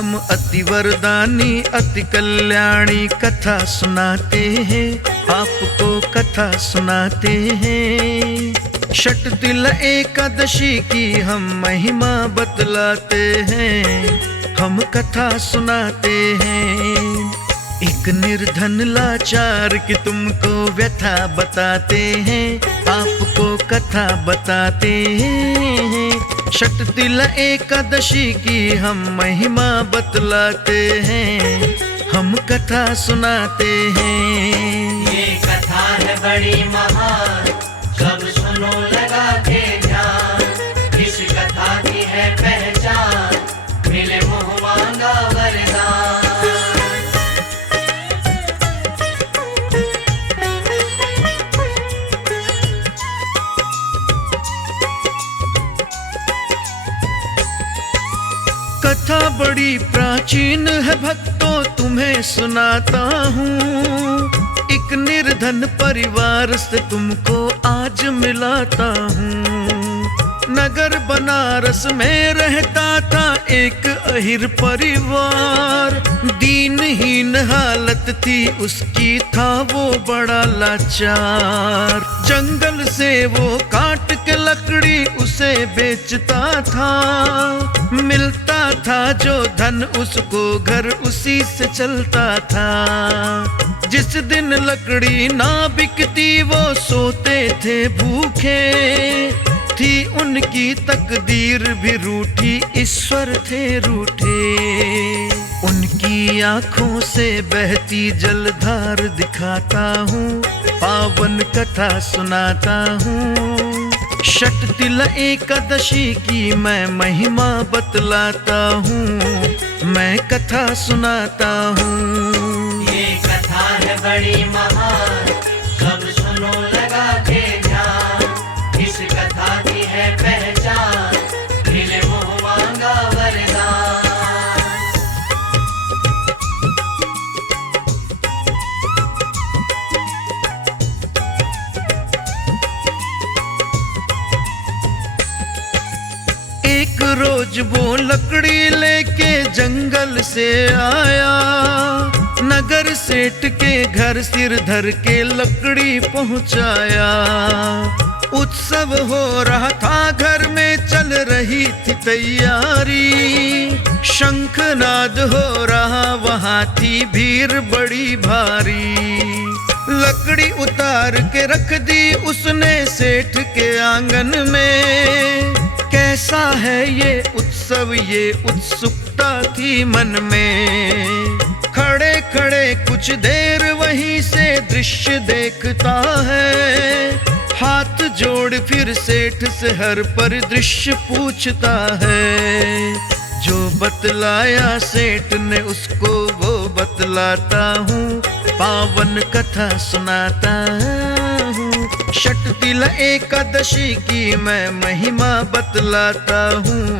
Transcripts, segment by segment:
हम अति वरदानी अति कल्याणी कथा सुनाते हैं, आपको कथा सुनाते हैं। षट तिल एकादशी की हम महिमा बतलाते हैं, हम कथा सुनाते हैं। एक निर्धन लाचार की तुमको व्यथा बताते हैं, आपको कथा बताते हैं। षट तिल एकादशी की हम महिमा बतलाते हैं, हम कथा सुनाते हैं। ये कथा है बड़ी महान, सब सुनो लगा के ध्यान। इस कथा की है पहचान, मिले मुँह मांगा वरदान। कथा बड़ी प्राचीन है भक्तों, तुम्हें सुनाता हूँ। एक निर्धन परिवार से तुमको आज मिलाता हूँ। नगर बनारस में रहता था एक अहिर परिवार। दीनहीन हालत थी उसकी, था वो बड़ा लाचार। जंगल से वो काट के लकड़ी उसे बेचता था। मिलता था जो धन उसको घर उसी से चलता था। जिस दिन लकड़ी ना बिकती वो सोते थे भूखे। थी उनकी तकदीर भी रूठी, ईश्वर थे रूठे। उनकी आंखों से बहती जलधार दिखाता हूँ, पावन कथा सुनाता हूँ। षट तिल एकादशी की मैं महिमा बतलाता हूँ, मैं कथा सुनाता हूँ। ये कथा है बड़ी महान, सब सुनो लगा के ध्यान। इस कथा की है पहचान, मिले मुँह मांगा वरदान। एक रोज वो लकड़ी लेके जंगल से आया। नगर सेठ के घर सिर धर के लकड़ी पहुंचाया। उत्सव हो रहा था, घर में चल रही थी तैयारी। शंखनाद हो रहा, वहाँ थी भीड़ बड़ी भारी। लकड़ी उतार के रख दी उसने सेठ के आंगन में। कैसा है ये उत्सव, ये उत्सुकता थी मन में। खड़े खड़े कुछ देर वहीं से दृश्य देखता है। हाथ जोड़ फिर सेठ से हर परिदृश्य पूछता है। जो बतलाया सेठ ने उसको वो बतलाता हूँ, पावन कथा सुनाता हूँ। षट तिल एकादशी की मैं महिमा बतलाता हूँ,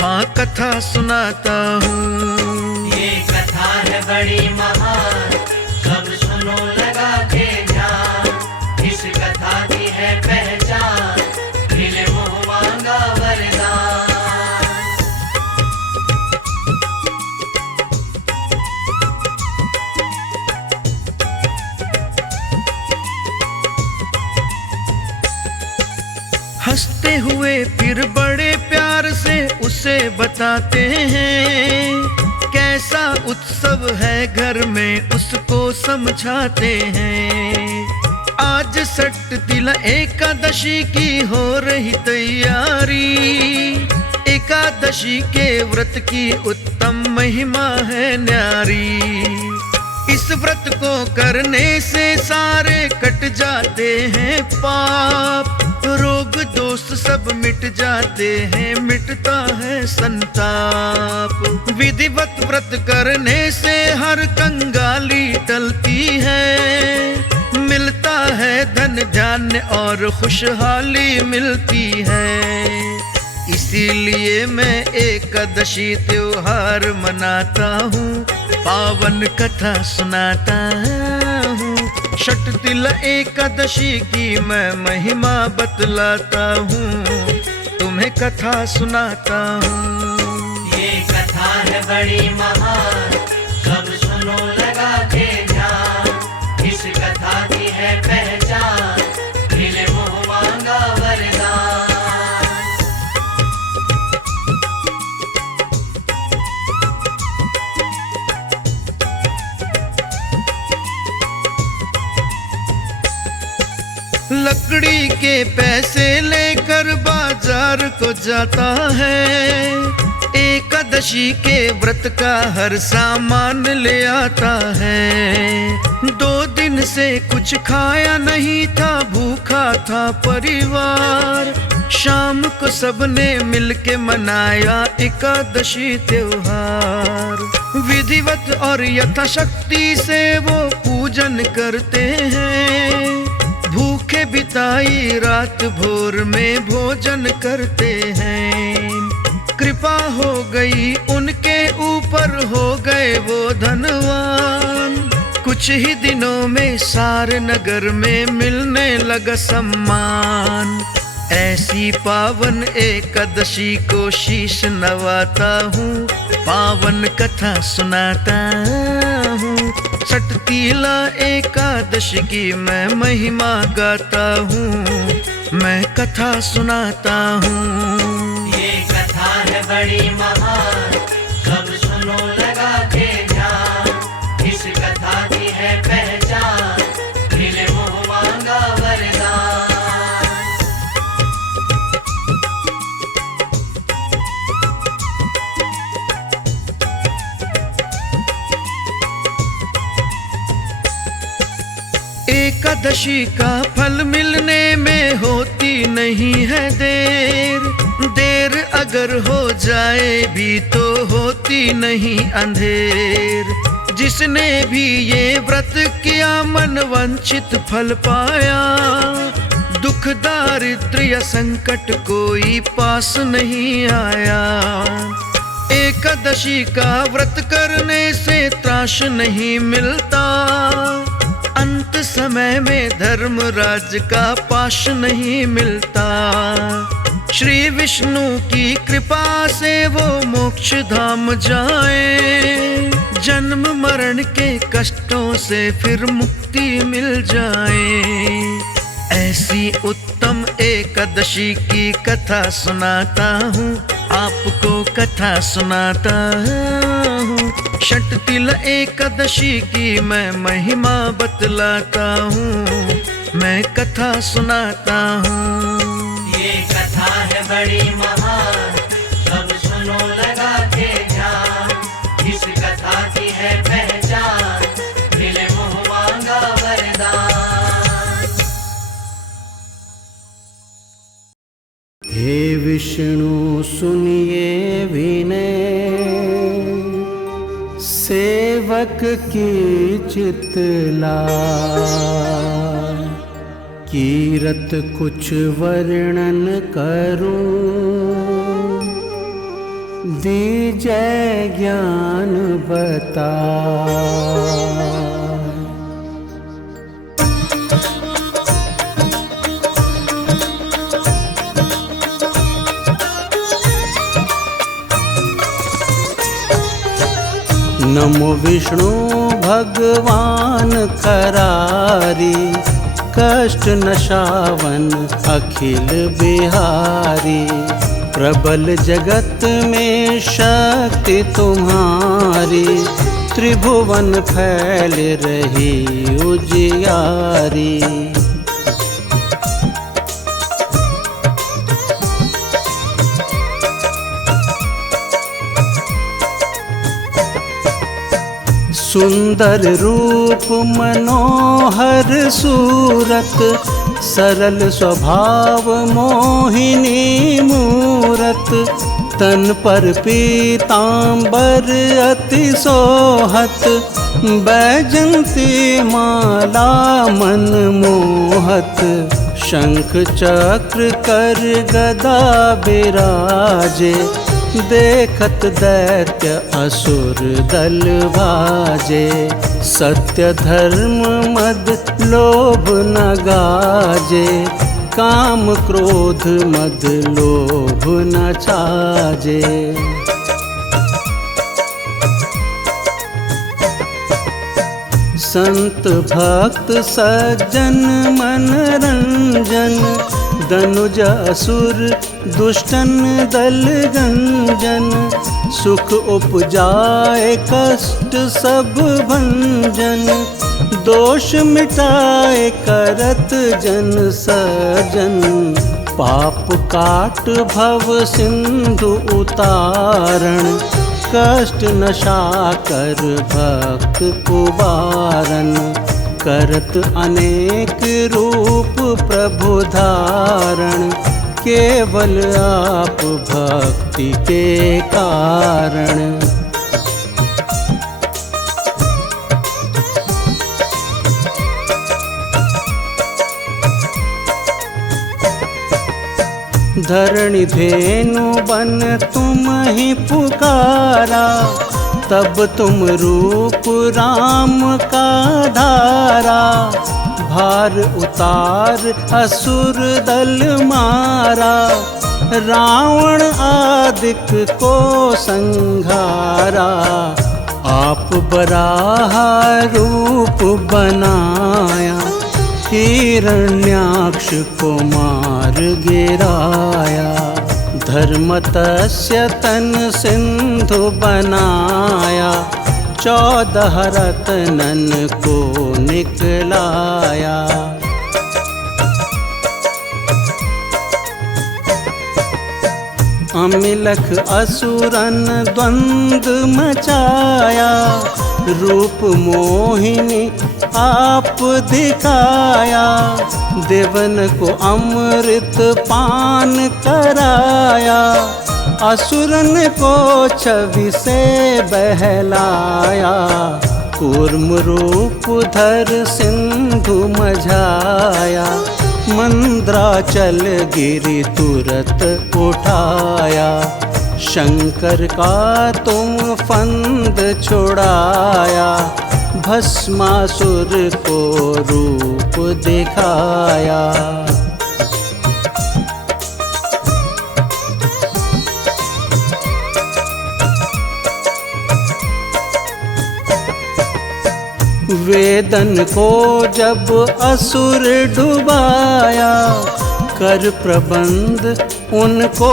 हाँ कथा सुनाता हूँ। ये कथा है बड़ी महान, सब सुनो लगा के ध्यान। इस कथा की है पहचान, मिले मुँह मांगा वरदान। हंसते हुए फिर बड़े प्यार से उसे बताते हैं। कैसा उत्सव है घर में उसको समझाते हैं। आज षट तिल एकादशी की हो रही तैयारी। एकादशी के व्रत की उत्तम महिमा है न्यारी। इस व्रत को करने से सारे कट जाते हैं पाप। रोग दोष सब मिट जाते हैं, मिटता है संताप। विधिवत व्रत करने से हर कंगाली टलती है। मिलता है धन धान्य और खुशहाली मिलती है। इसीलिए मैं एकादशी त्योहार मनाता हूँ, पावन कथा सुनाता हूँ। षट तिल एकादशी की मैं महिमा बतलाता हूँ, तुम्हें कथा सुनाता हूँ। ये कथा है बड़ी महान, सब सुनो लगा के ध्यान। इस कथा की है पहचान, मिले मुँह मांगा वरदान। लकड़ी के पैसे लेकर बाजार को जाता है, एकादशी के व्रत का हर सामान ले आता है। 2 दिन से कुछ खाया नहीं था, भूखा था परिवार। शाम को सबने मिलके मनाया एकादशी त्योहार। विधिवत और यथाशक्ति से वो पूजन करते हैं, भूखे बिताई रात भोर में भोजन करते हैं। कृपा हो गई उनके ऊपर, हो गए वो धनवान। कुछ ही दिनों में सारे नगर में मिलने लगा सम्मान। ऐसी पावन एकादशी को शीश नवाता हूँ, पावन कथा सुनाता हूँ। सटतीला एकादशी की मैं महिमा गाता हूँ, मैं कथा सुनाता हूँ। ये कथा है बड़ी महान, सब सुनो लगा के ध्यान। इस कथा की है पहचान, मिले मुँह मांगा वरदान। एकादशी का फल मिलने में होती नहीं है देर। देर अगर हो जाए भी तो होती नहीं अंधेर। जिसने भी ये व्रत किया मन वंचित फल पाया। दुख दारिद्र या संकट कोई पास नहीं आया। एकादशी का व्रत करने से त्रास नहीं मिलता। अंत समय में धर्मराज का पाश नहीं मिलता। श्री विष्णु की कृपा से वो मोक्ष धाम जाए। जन्म मरण के कष्टों से फिर मुक्ति मिल जाए। ऐसी उत्तम एकादशी की कथा सुनाता हूँ, आपको कथा सुनाता हूँ। षटतिल एकादशी की मैं महिमा बतलाता हूँ, मैं कथा सुनाता हूँ। ये कथा है बड़ी महान, सब सुनो लगा के ध्यान। इस कथा की है पहचान, मिले मुँह मांगा वरदान। हे विष्णु सुनिए विनय, सेवक की चितलाय। कीरत कुछ वर्णन करूं, दीजय ज्ञान बता। नमो विष्णु भगवान करारी, कष्ट नशावन अखिल बिहारी। प्रबल जगत में शक्ति तुम्हारी, त्रिभुवन फैल रही उजियारी। सुंदर रूप मनोहर सूरत, सरल स्वभाव मोहिनी मूरत। तन पर पीतांबर अति सोहत, बैजंती माला मन मोहत। शंख चक्र कर गदा बिराजे, देखत दैत्य असुर दल भाजे। सत्य धर्म मद लोभ न गाजे, काम क्रोध मद लोभ न छाजे। संत भक्त सज्जन मनरंजन, दनुज असुर दुष्टन दल गंजन, सुख उपजाए कष्ट सब भंजन, दोष मिटाए करत जन सजन, पाप काट भव सिंधु उतारण, कष्ट नशा कर भक्त कुबारन, करत अनेक रूप प्रभु धारण, केवल आप भक्ति के कारण। धरणि धेनु बन तुम ही पुकारा, तब तुम रूप राम का धारा, भार उतार असुर दल मारा, रावण आदिक को संघारा, आप बराह रूप बनाया, हिरण्याक्ष को मार गिराया, धर्मतस्य तन सिंधु बनाया, 14 रत्नन को निकलाया। अमिलख असुरन द्वंद मचाया, रूप मोहिनी आप दिखाया, देवन को अमृत पान कराया, असुरन को छवि से बहलाया, कूर्म रूप धर सिंधु मझाया, मंद्राचल गिरि तुरत उठाया, शंकर का तुम फंद छुड़ाया, भस्मासुर को रूप दिखाया। वेदन को जब असुर डुबाया, कर प्रबंध उनको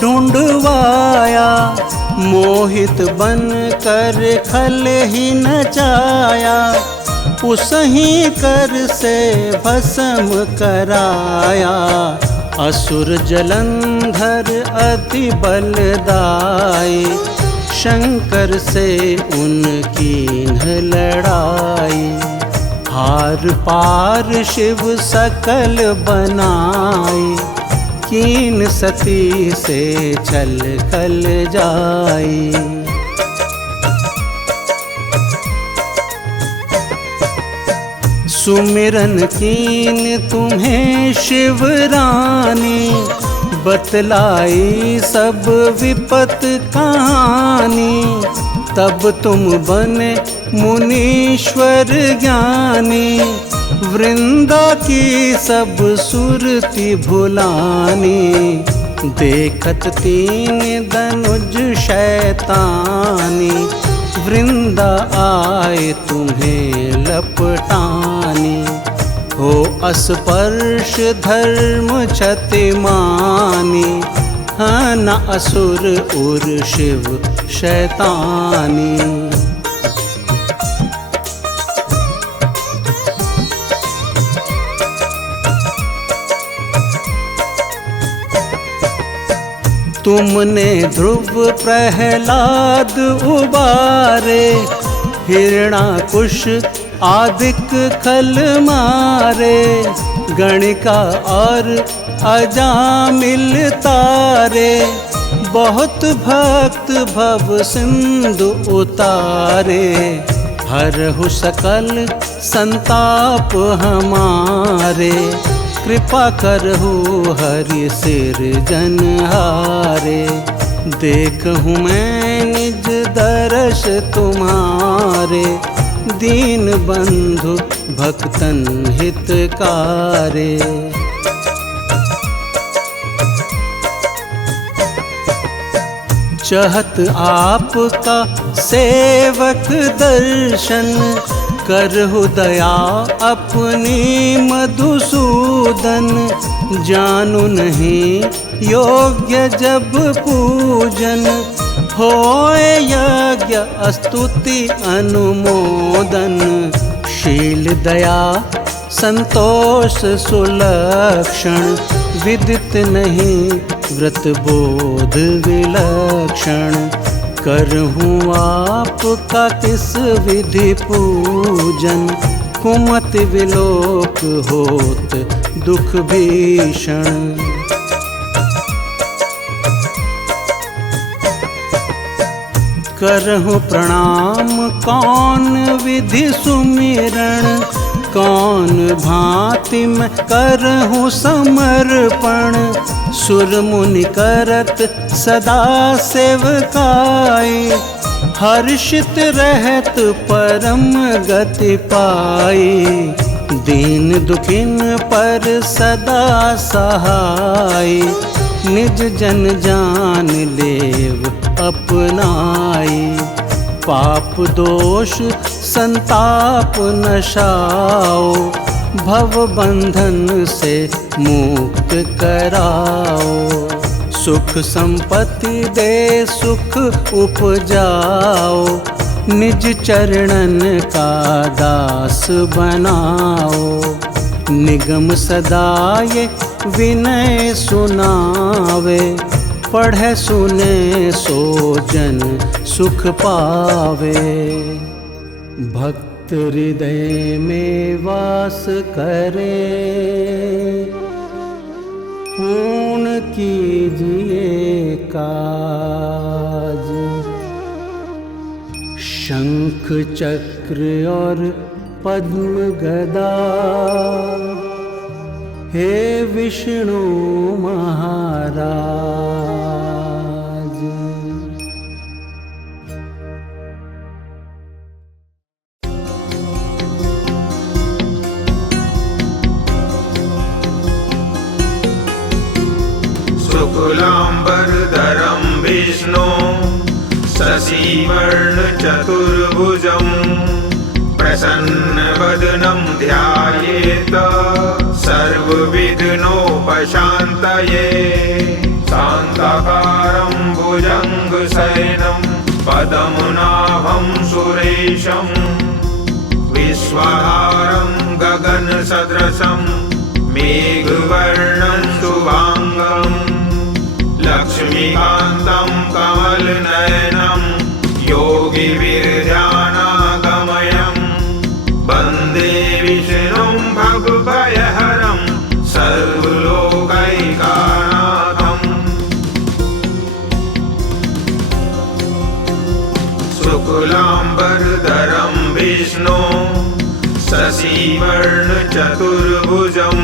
ढूंढवाया, मोहित बन कर खल ही नचाया, उसही कर से भस्म कराया, असुर जलंधर अति बलदाई, शंकर से उनकी लड़ाई, हार पार शिव सकल बनाई, कीन सती से छल कल जाई। सुमिरन कीन तुम्हें शिवरानी, बतलाई सब विपत कहानी, तब तुम बने मुनीश्वर ज्ञानी, वृंदा की सब सुरति भुलानी, देखत तीन धनुज शैतानी, वृंदा आए तुम्हें लपटानी, हो अस्पर्श धर्म क्षतिमानी, हन असुर उर शिव शैतानी। तुमने ध्रुव प्रहलाद उबारे, हिरणाकुश आदिक खल मारे, गणिका और अजामिल तारे, बहुत भक्त भव सिंधु उतारे, हरहु सकल संताप हमारे, कृपा करहु हरि सिरजनहारे, देखहूँ मैं निज दर्श तुम्हारे, दीन बंधु भक्तन हितकारे। चाहत आपका सेवक दर्शन, करहु दया अपनी मधुसूदन, जानु नहीं योग्य जब पूजन, होए यज्ञ स्तुति अनुमोदन। शील दया संतोष सुलक्षण, विदित नहीं व्रत बोध विलक्षण। करहूँ आपका किस विधि पूजन, कुमति विलोक होत दुख भीषण। करहूँ प्रणाम कौन विधि सुमिरण, कौन भांति में करहूँ समर्पण। सुर मुनि करत सदा सेवकाई, हर्षित रहत परम गति पाई। दीन दुखिन पर सदा सहाय, निज जन जान लेव अपनाई। पाप दोष संताप नशाओ, भव बंधन से मुक्त कराओ। सुख संपत्ति दे सुख उपजाओ, निज चरणन का दास बनाओ। निगम सदा ये विनय सुनावे, पढ़े सुने सो जन सुख पावे। भक्त हृदय में वास करे, पूर्ण कीजिए काज। शंख चक्र और पद्म गदा, हे विष्णु महाराज। शुक्लांबरधरं विष्णु शशिवर्ण चतुर्भुजं, प्रसन्नवदनं ध्यायेत सर्वविघ्नोपशान्तये। शान्ताकारं भुजङ्गशयनं पद्मनाभं सुरेशं, विश्वाधारं गगनसदृशं मेघवर्णं शुभाङ्गं। लक्ष्मीकान्तं कमलनयनं योगिभिर्ध्यानागमयं, वन्दे विष्णुं भवभयहरं सर्वलोकैकनाथम्। शुक्लांबरधरं विष्णु शशिवर्ण चतुर्भुजं,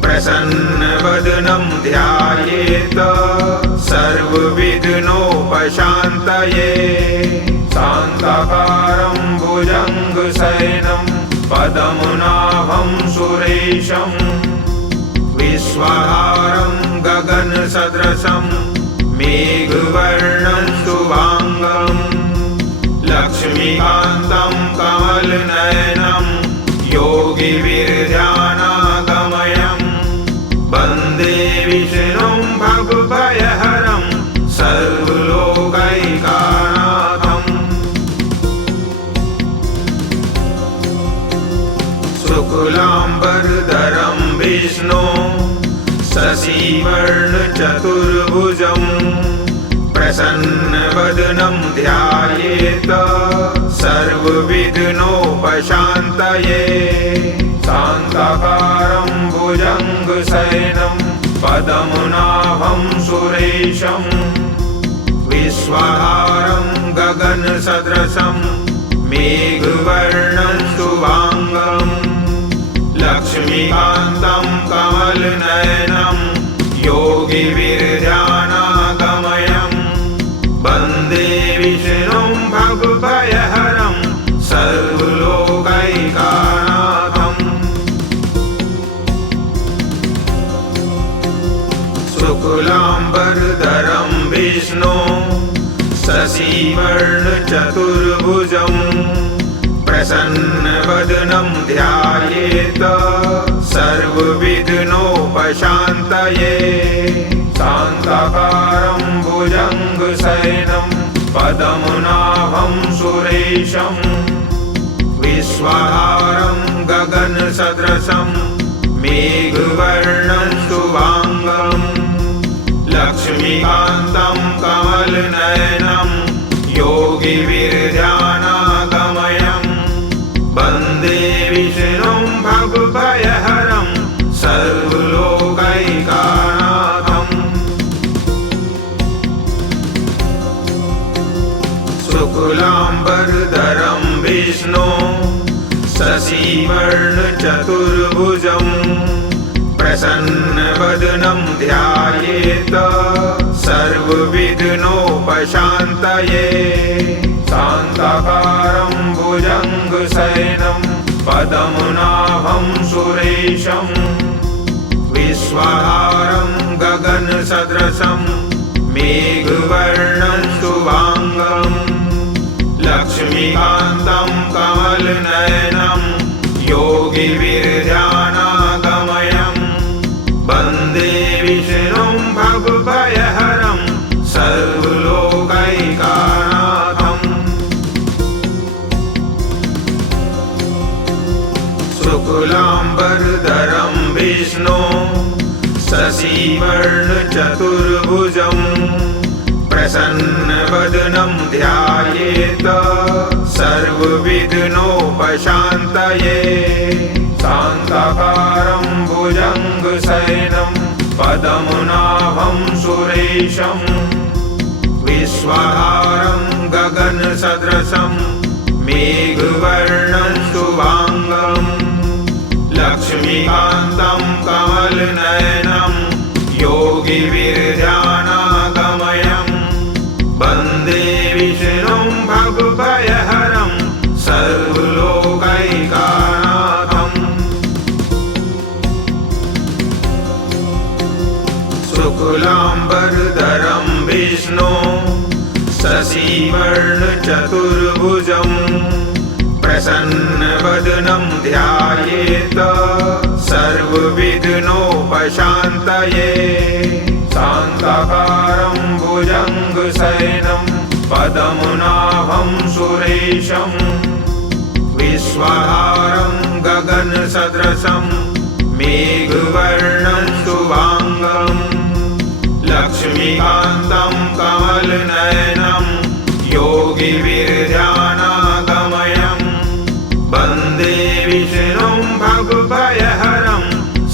प्रसन्नवदनं ध्यायेत सर्वविघ्नोपशान्तये। शान्ताकारं भुजङ्गशयनं पद्मनाभं सुरेशं, विश्वाधारं गगनसदृशं मेघवर्णं शुभाङ्गं। लक्ष्मीकान्तं कमलनयनं योगिभिर्ध्यानागमयं, वन्दे विष्णुं भवभयहरं सर्वलोकैकनाथम्। शुक्लांबरधरं विष्णु शशिवर्ण चतुर्भुजं, प्रसन्नवदनं ध्यायेत सर्वविघ्नोपशान्तये। शान्ताकारं भुजङ्गशयनं पद्मनाभं सुरेशं, विश्वाधारं गगनसदृशं मेघवर्णं शुभाङ्गं। लक्ष्मीकान्तं कमलनयनं योगिभिर्ध्यानागमयं, वन्दे विष्णुं भवभयहरं सर्वलोकैकनाथम्। शुक्लांबरधरं विष्णु शशिवर्ण चतुर्भुजं, प्रसन्नवदनं ध्यायेत सर्वविघ्नोपशान्तये शान्ताकारं भुजङ्गशयनं पद्मनाभं सुरेशं विश्वाधारं गगनसदृशं मेघवर्णं शुभाङ्गं लक्ष्मीकान्तं कमलनयनं योगिविरध्यानागमयं वन्दे विष्णुं भवभयहरं सर्वलोकैकनाथम् शुक्लाम्बरधरं विष्णु शशिवर्णचतुर्भुजं प्रसन्नवदनं ध्यायेत सर्वविघ्नोपशान्तये शान्ताकारं भुजङ्गशयनं पद्मनाभं सुरेशं विश्वाधारं गगनसदृशं मेघवर्णं शुभाङ्गं लक्ष्मीकान्तं कमलनयनं योगिविरध्यानागमयं वन्दे विष्णुं भवभयहरं सर्वलोकैकनाथम् शुक्लाम्बरधरं विष्णु शशिवर्णचतुर्भुजं प्रसन्नवदनं ध्यायेत सर्वविघ्नोपशान्तये शान्ताकारं भुजङ्गशयनं पद्मनाभं सुरेशं विश्वाधारं गगनसदृशं मेघवर्णं शुभाङ्गं लक्ष्मीकान्तं कमलनयनं योगिविरध्यानागमयं वन्दे विष्णुं भवभयहरं सर्वलोकैकनाथम् शुक्लाम्बरधरं विष्णु शशिवर्णचतुर्भुजं प्रसन्नवदनं ध्यायेत सर्वविघ्नोपशान्तये शान्ताकारं भुजङ्गशयनं पद्मनाभं सुरेशं विश्वाधारं गगनसदृशं मेघवर्णं शुभाङ्गं लक्ष्मीकान्तं कमलनयनं योगिविरध्यानागमयं वन्दे विष्णुं भवभयहरं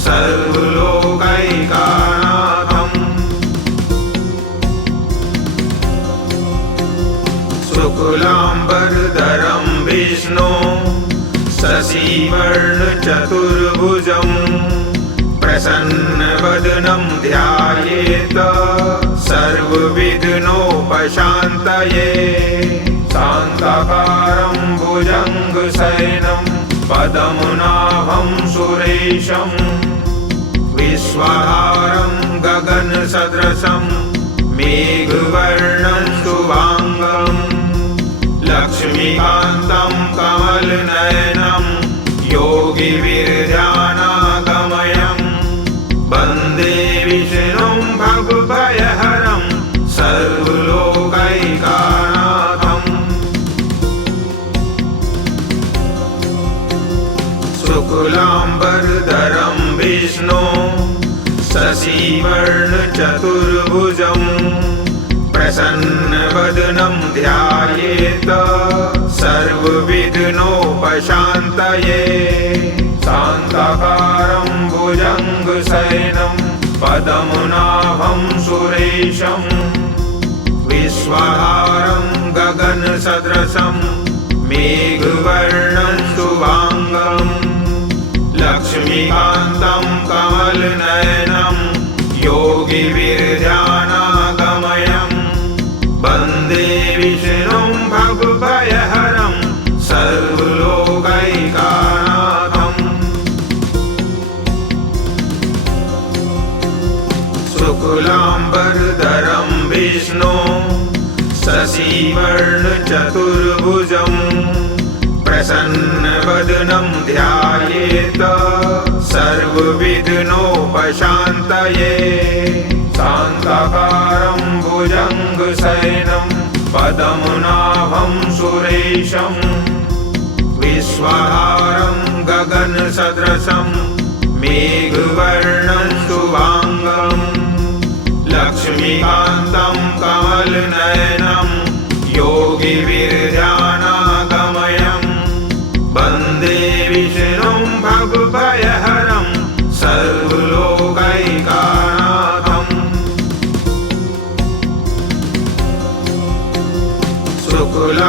सर्वलोकैकनाथम् शुक्लाम्बरधरं विष्णु शशिवर्णचतुर्भुजं प्रसन्नवदनं ध्यायेत सर्वविघ्नोपशान्तये शान्ताकारं भुजङ्गशयनं पद्मनाभं सुरेशं विश्वाधारं गगनसदृशं मेघवर्णं शुभाङ्गं लक्ष्मीकान्तं कमलनयनं योगिविरध्यानागमयं वन्दे विष्णुं भवभयहरं सर्वलोकैकनाथम् शुक्लाम्बरधरं विष्णु शशिवर्णचतुर्भुजं प्रसन्नवदनं ध्यायेत सर्वविघ्नोपशान्तये शान्ताकारं भुजङ्गशयनं पद्मनाभं सुरेशं विश्वाधारं गगनसदृशं मेघवर्णं शुभाङ्गं लक्ष्मीकान्तं कमलनयनं योगिविरध्यानागमयं वन्दे विष्णुं भवभयहरं सर्वलोकैकनाथम् शुक्लाम्बरधरं विष्णु शशिवर्णचतुर्भुजं प्रसन्नवदनं ध्यायेत सर्वविघ्नोपशान्तये शान्ताकारं भुजङ्गशयनं पद्मनाभं सुरेशं विश्वाधारं गगनसदृशं मेघवर्णं शुभाङ्गं लक्ष्मीकान्तं कमलनयनं योगिविरजानागमयं वन्दे विष्णुं भवभयहरं सर्वलोकैकनाथम्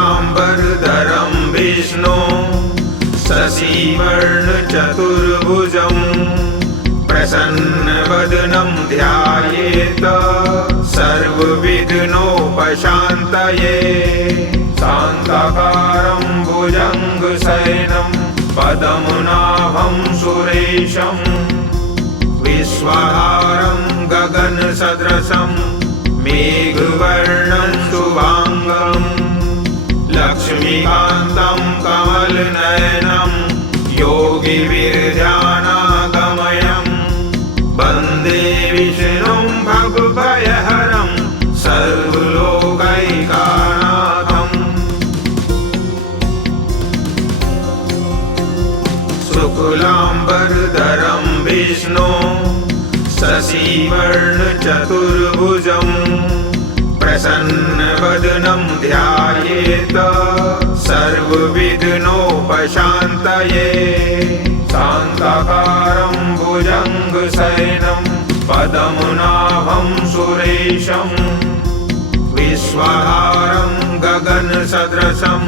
शुक्लाम्बरधरं विष्णु शशिवर्णचतुर्भुजं प्रसन्नवदनं ध्यायेत सर्वविघ्नोपशान्तये शान्ताकारं भुजङ्गशयनं पद्मनाभं सुरेशं विश्वाधारं गगनसदृशं मेघवर्णं शुभाङ्गं लक्ष्मीकान्तं कमलनयनं योगिविरजानागमयं वन्दे विष्णुं भवभयहरं सर्वलोकैकनाथम् शुक्लाम्बरधरं विष्णु शशिवर्णचतुर्भुजं प्रसन्नवदनं ध्यायेत सर्वविघ्नोपशान्तये शान्ताकारं भुजङ्गशयनं पद्मनाभं सुरेशं विश्वाधारं गगनसदृशं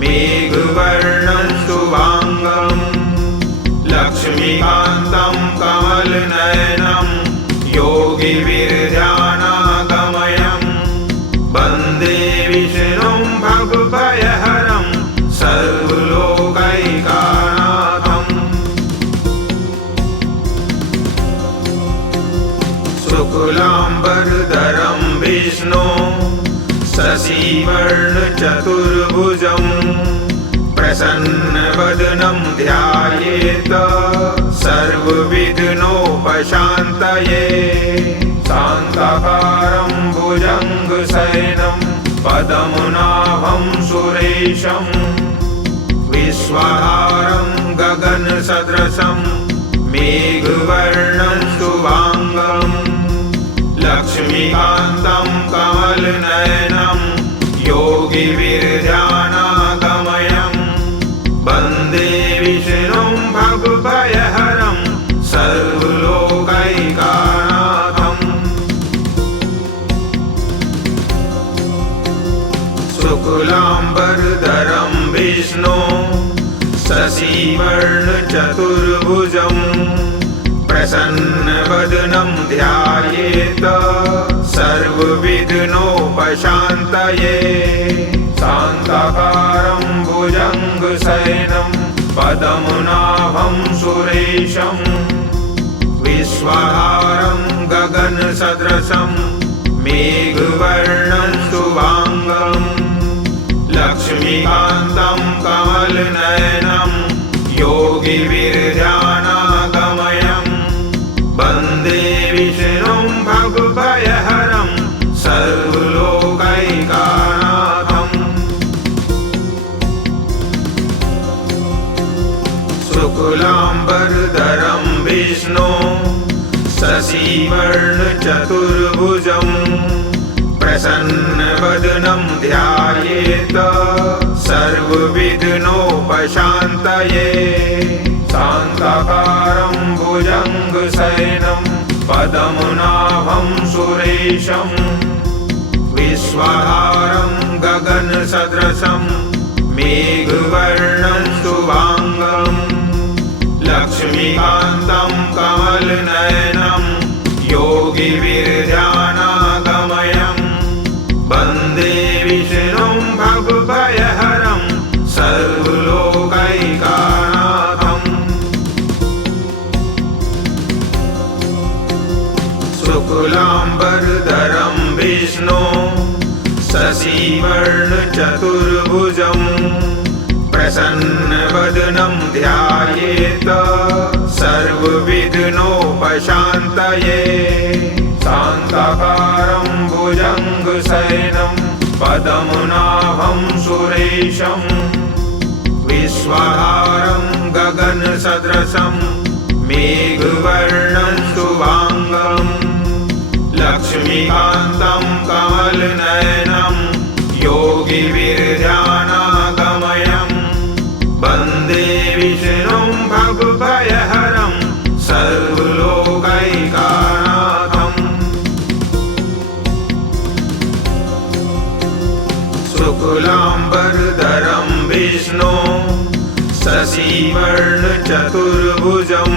मेघवर्णं शुभाङ्गं लक्ष्मीकान्तं कमलनयनं योगिविरजानागमयं वन्दे विष्णुं भवभयहरं सर्वलोकैकनाथम् शुक्लाम्बरधरं विष्णु शशिवर्णचतुर्भुजं प्रसन्नवदनं ध्यायेत सर्वविघ्नोपशान्तये शान्ताकारं भुजङ्गशयनं पद्मनाभं सुरेशं विश्वाधारं गगनसदृशं मेघवर्णं शुभाङ्गं लक्ष्मीकान्तं कमलनयनं योगिविरजानागमयं वन्दे विष्णुं भवभयहरं सर्वलोकैकनाथम् शुक्लाम्बरधरं विष्णु शशिवर्णचतुर्भुजं प्रसन्नवदनं ध्यायेत सर्वविघ्नोपशान्तये शान्ताकारं भुजङ्गशयनं पद्मनाभं सुरेशं विश्वाधारं गगनसदृशं मेघवर्णं शुभाङ्गं लक्ष्मीकान्तं कमलनयनं योगिविरजानागमयं वन्दे विष्णुं भवभयहरं सर्वलोकैकनाथम् शुक्लाम्बरधरं विष्णु शशिवर्णचतुर्भुजं प्रसन्नवदनं ध्यायेत सर्वविघ्नोपशान्तये शान्ताकारं भुजङ्गशयनं पद्मनाभं सुरेशं विश्वाधारं गगनसदृशं मेघवर्णं शुभाङ्गं लक्ष्मीकान्तं कमलनयनं योगिविरजानागमयं वन्दे विष्णुं भवभयहरं सर्वलोकैकनाथम् शुक्लाम्बरधरं विष्णु शशिवर्णचतुर्भुजं प्रसन्नवदनं ध्यायेत सर्वविघ्नोपशान्तये शान्ताकारं भुजङ्गशयनं पद्मनाभं सुरेशं विश्वाधारं गगनसदृशं मेघवर्णं शुभाङ्गं लक्ष्मीकान्तं कमलनयनं योगिविरजानागमयं वन्दे विष्णुं भवभयहरं सर्वलोकैकनाथम् शुक्लाम्बरधरं विष्णु शशिवर्णचतुर्भुजं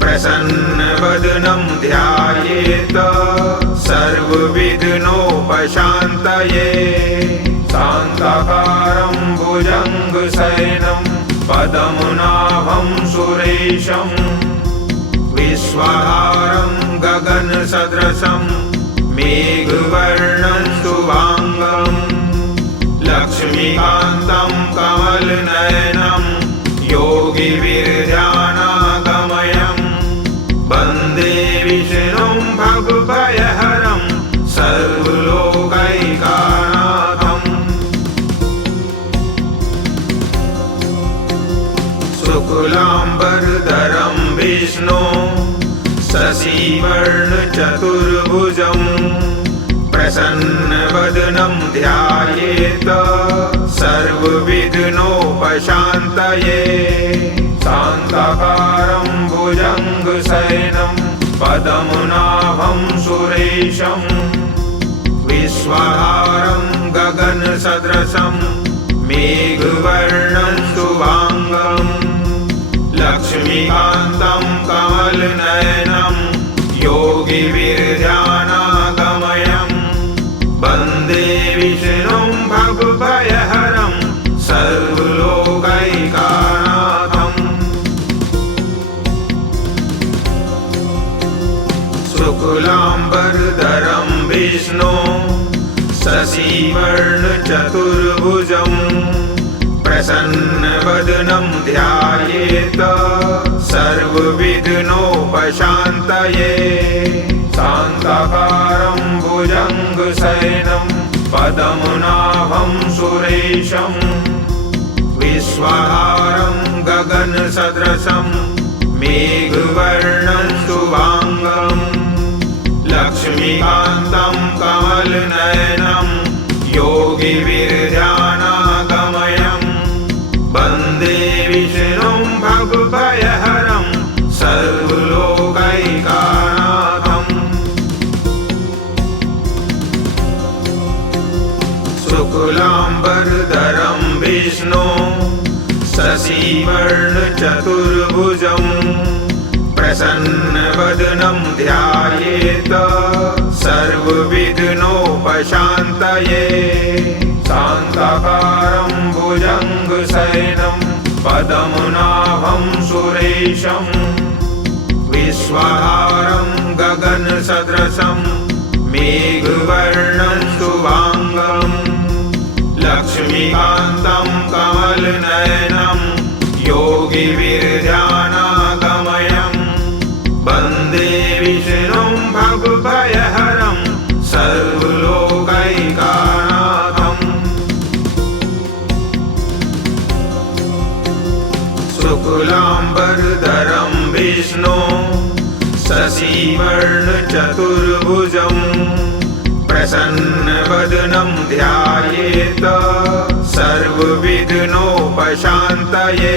प्रसन्नवदनं ध्यायेत सर्वविघ्नोपशान्तये शान्ताकारं भुजङ्गशयनं पद्मनाभं सुरेशं विश्वाधारं गगनसदृशं मेघवर्णं शुभाङ्गं लक्ष्मीकान्तं कमलनयनं योगिविरजानागमयं वन्दे विष्णुं भवभयहरं सर्वलोकैकनाथम् शुक्लाम्बरधरं विष्णु शशिवर्णचतुर्भुजं प्रसन्नवदनं ध्यायेत सर्वविघ्नोपशान्तये शान्ताकारं भुजङ्गशयनं पद्मनाभं सुरेशं विश्वाधारं गगनसदृशं मेघवर्णं शुभाङ्गं लक्ष्मीकान्तं कमलनयनं योगिविरजानागमयं वन्दे विष्णुं भवभयहरं सर्वलोकैकनाथम् शुक्लाम्बरधरं विष्णु शशिवर्णचतुर्भुजं प्रसन्नवदनं ध्यायेत सर्वविघ्नोपशान्तये शान्ताकारं भुजङ्गशयनं पद्मनाभं सुरेशं विश्वाधारं गगनसदृशं मेघवर्णं शुभाङ्गं लक्ष्मीकान्तं कमलनयनं योगिविरजानागमयं वन्दे विष्णुं भवभयहरं सर्वलोकैकनाथम् शुक्लाम्बरधरं विष्णु शशिवर्णचतुर्भुजं प्रसन्नवदनं ध्यायेत सर्वविघ्नोपशान्तये शान्ताकारं भुजङ्गशयनं पद्मनाभं सुरेशं विश्वाधारं गगनसदृशं मेघवर्णं शुभाङ्गं लक्ष्मीकान्तं कमलनयनं योगिविरजानागमयं वन्दे विष्णुं भवभयहरं सर्वलोकैकनाथम् शुक्लाम्बरधरं विष्णु शशिवर्णचतुर्भुजं प्रसन्नवदनं ध्यायेत सर्वविघ्नोपशान्तये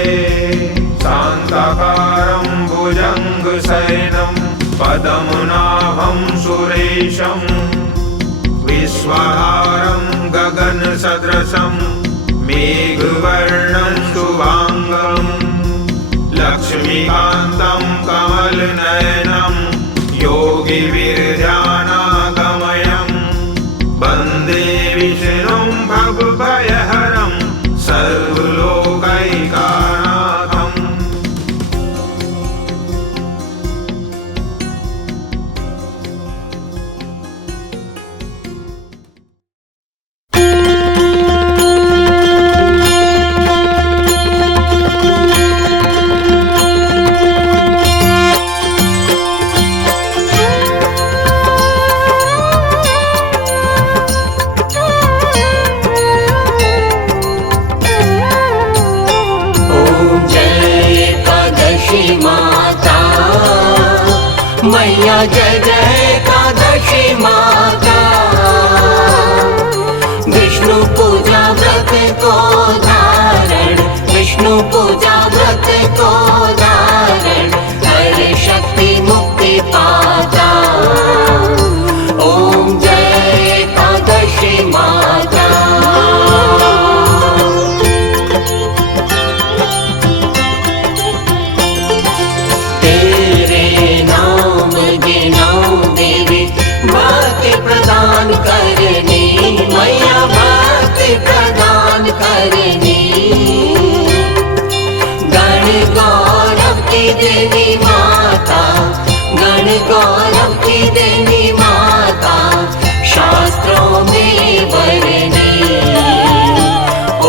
शान्ताकारं भुजङ्गशयनं पद्मनाभं सुरेशं विश्वाधारं गगनसदृशं मेघवर्णं शुभाङ्गं लक्ष्मीकान्तं कमलनयनं योगिविरजानागमयं वन्दे विष्णुं भवभयहरं सर्वलोकैकनाथम् मैया जय जय एकादशी माता। विष्णु पूजा व्रत को धारण, विष्णु पूजा व्रत को धारण, कर शक्ति मुक्ति पाता। ओम जय एकादशी माता। प्रदान करनी मैया भक्ति प्रदान करनी। गण गौरव की देवी माता, गण गौरव की देवी माता, शास्त्रों में वर्णी।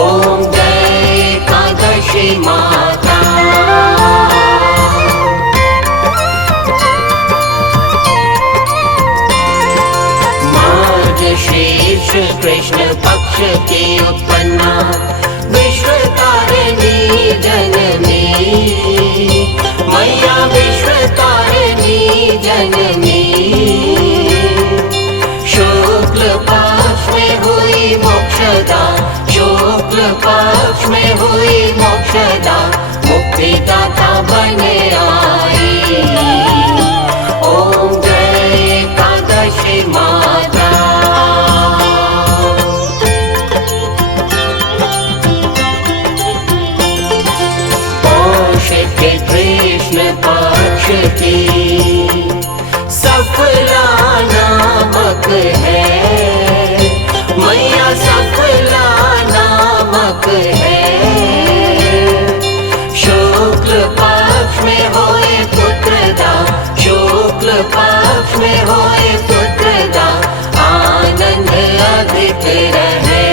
ओम जय एकादशी माता। शीर्ष कृष्ण पक्ष की उत्पन्ना, विश्व तारिणी जननी। मैया विश्व तारिणी जननी। शुक्ल पक्ष में हुई मोक्षदा, शुक्ल पक्ष में हुई मोक्षदा, मुक्तिदाता बने आई। ओम जय एकादशी माता। कृष्ण पक्ष की सफला नामक है, मैया सफला नामक है। शुक्ल पक्ष में होए पुत्रदा, शुक्ल पक्ष में होए पुत्रदा, आनंद अधिक रहे।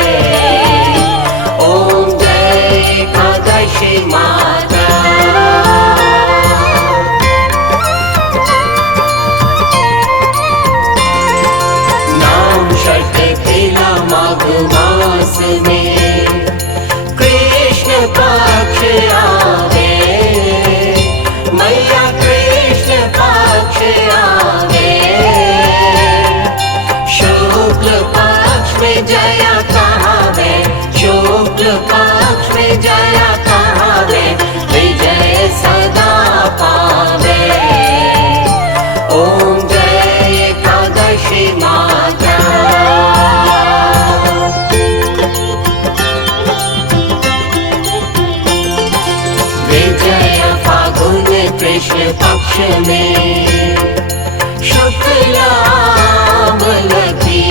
ओम जय एकादशी माता। माघ मास में कृष्ण पक्ष आवे, मैया कृष्ण पक्ष आवे। शुक्ल पक्ष में जया कहावे, शुक्ल पक्ष में जया कहावे, विजय सदा पावे। ओम जय एकादशी माता। कृष्ण पक्ष में शुक्लाम लगी,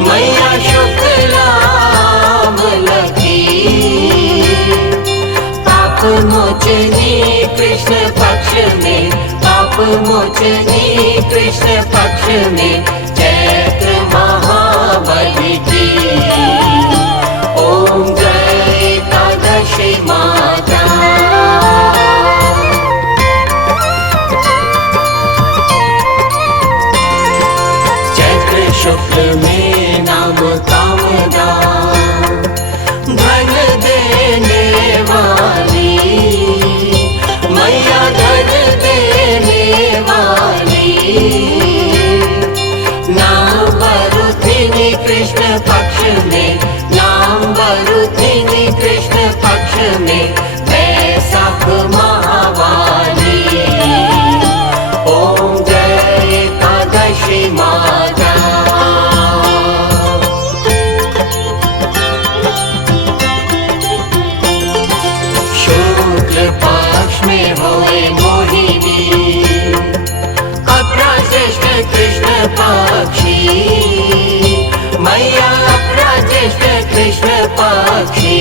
मैया शुक्लाम लगी। पाप मोचनी कृष्ण पक्ष में, पाप मोचनी कृष्ण पक्ष में, चैत्र महाबली की। ओम जय एकादशी माता। शुक्ल में नाम कामदा, धन देने वाली, मैया धन देने वाली। नाम वरुधिनी कृष्ण पक्ष में, नाम वरुधिनी कृष्ण पक्ष में, वैशाख महावाली। ओम जय एकादशी माता। पक्ष में होए मोहिनी, अपराजेष्ठ कृष्ण पक्षी, मैया अपराजेष्ठ कृष्ण पक्षी।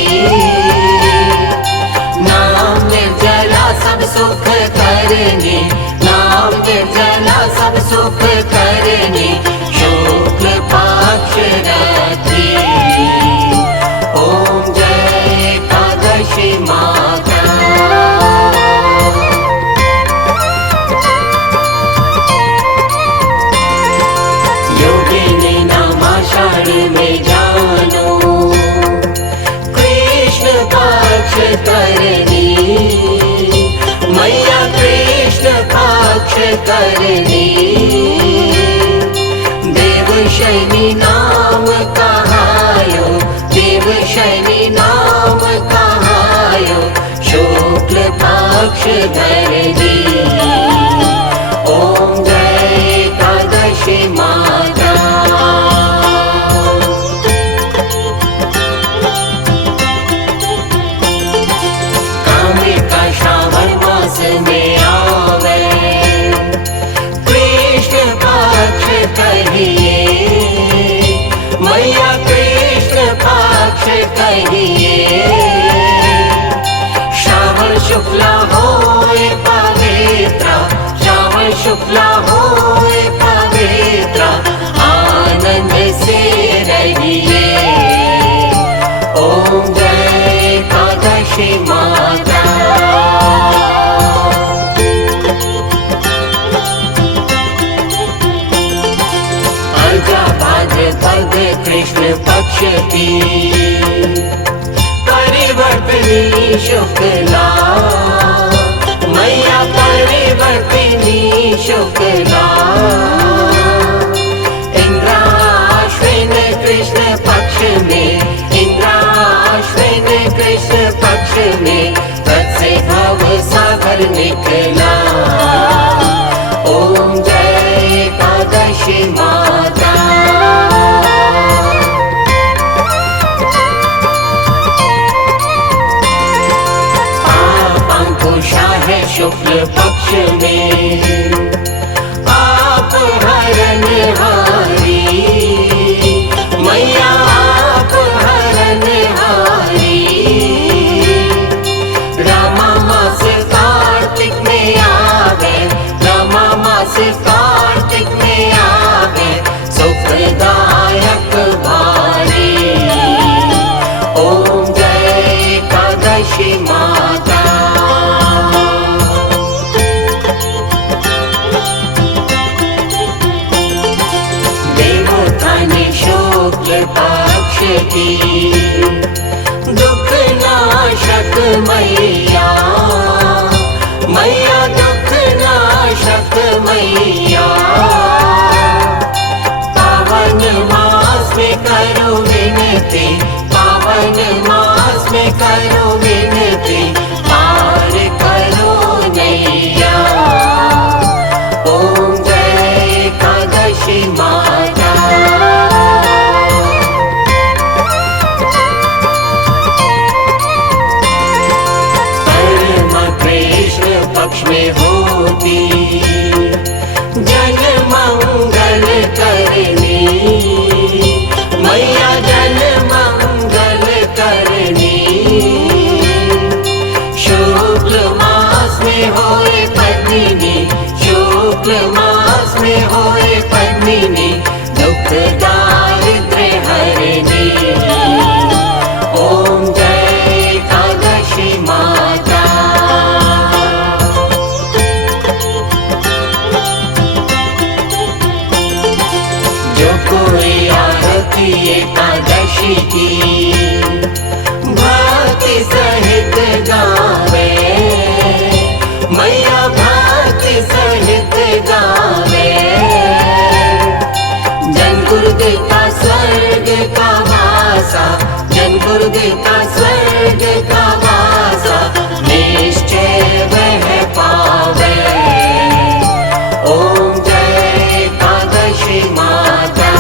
नाम निर्जला सब सुख करनी, नाम निर्जला सब सुख करनी, शुक्ल पक्ष रथी। ओम जय एकादशी माता। में जानो कृष्ण पक्ष करनी, मैया कृष्ण पक्ष करनी। देव शनि नाम कहायो, देव शनि नाम कहायो, शुक्ल पक्ष धरनी। ओम जय एकादशी माता। कामिका श्रावण मास में आवे, कृष्ण पक्ष कहिए, मैया कृष्ण पक्ष कहिए। श्रावण शुक्ला होए पवित्र, श्रावण शुक्ला होए पवित्र, आनंद से रहिए। ओम जय एकादशी माता। अर्घा भाद्रपद कृष्ण पक्ष की, परिवर्तनी शुक्ला, मैया परिवर्तनी शुक्ला। इंद्राश्विन कृष्ण पक्ष में, इंद्राश्विन कृष्ण पक्ष में, तत्से भव सागर निकला। ओम जय एकादशी माता। पापांकुशा है शुक्ल पक्ष में, आप हरणहारी, मैया आप हरणहारी। रमा मास कार्तिक में आवे, रमा मास कार्तिक में आवे, सुखदायक भारी। ओम जय एकादशी माता। देवोत्थानी शुक्ल पक्ष की, दुख नाशक मैया, मैया दुख नाशक मैया। पावन मास में करो विनती, पावन मास में करो विनती, पार करो नैया। ओम जय एकादशी माता। कर्म कृष्ण पक्ष में होती, जन मंगल करनी, मैया जन मंगल करनी। शुक्ल मास में होए पद्मिनी, शुक्ल मास में होए पद्मिनी, दुख दारिद्र्य हरनी। ओम जय एकादशी माता। जो कोई आरती एकादशी की, भक्ति सहित गावे, मैया भक्ति सहित गावे। जन गुरुदेव स्वर्ग का वासा, जन गुरुदेव स्वर्ग का वासा, निश्चय वह पावे। ओम जय एकादशी माता।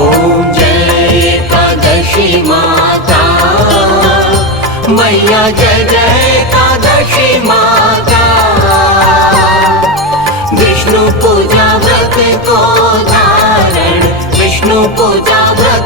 ओम जय एकादशी माता। मैया जय जय एकादशी माता। विष्णु पूजा व्रत को धारण, विष्णु पूजा व्रत